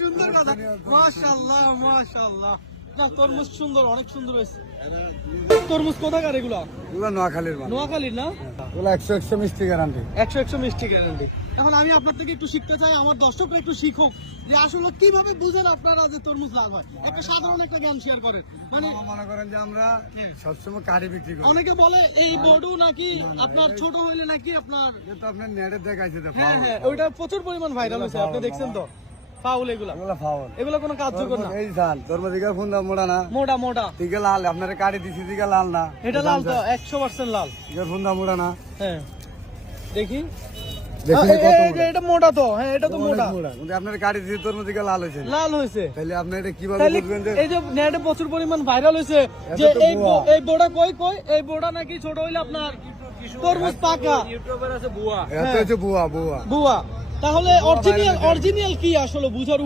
সুন্দর কথা, মাশাআল্লাহ মাশাআল্লাহ। না তরমুজ সুন্দর, অনেক সুন্দর হয়েছে। তরমুজ কোথাকার এগুলা? এগুলো নোয়াখালীর মাল। নোয়াখালীর না? এগুলো 100 মিষ্টি গ্যারান্টি। 100 মিষ্টি গ্যারান্টি। এখন আমি আপনার থেকে একটু শিখতে চাই, আমার দর্শকরা একটু শিখুক যে আসলে কিভাবে বুঝেন আপনারা যে তরমুজ লাল হয়। একটা সাধারণ একটা জ্ঞান শেয়ার করেন। মানে মনে করেন যে আমরা সবসময় কাঠি বিক্রি করি। অনেকে বলে এই বড় নাকি আপনার ছোট হইলে নাকি আপনার, যেটা আপনার নেটে দেখাইছে দেখো। হ্যাঁ হ্যাঁ ওইটা প্রচুর পরিমাণ ভাইরাল হয়েছে, আপনি দেখছেন তো? ফাউল এগুলা, এগুলো ফাউল। এগুলো কোনো কার্যকর না। এই জান তোর দিকে ফোন দাও মোড়া না। মোটা মোটা দিকে লাল, আপনার কাঠি দিছি দিকে লাল না। এটা লাল তো 100% লাল। দিকে ফোন দাও মোড়া না। হ্যাঁ দেখি, দেখুন এই কত যে এটা মোটা তো, হ্যাঁ এটা তো মোটা, মোড়া। কিন্তু আপনার কাঠি দিছি তোর দিকে লাল হয়েছে। লাল হয়েছে। তাহলে আপনি এটা কিভাবে তাহলে বুঝবেন যে এই যে নেটে প্রচুর পরিমাণ ভাইরাল হয়েছে যে তো এই ভুয়া। এই বোড়া কই কই, এই বোড়া নাকি ছোট হইলে আপনার তরমুজ পাকা। ইউটিউবার আছে বুয়া। এত হচ্ছে বুয়া বুয়া। বুয়া। তাহলে অরিজিনাল কি আসলে বুঝার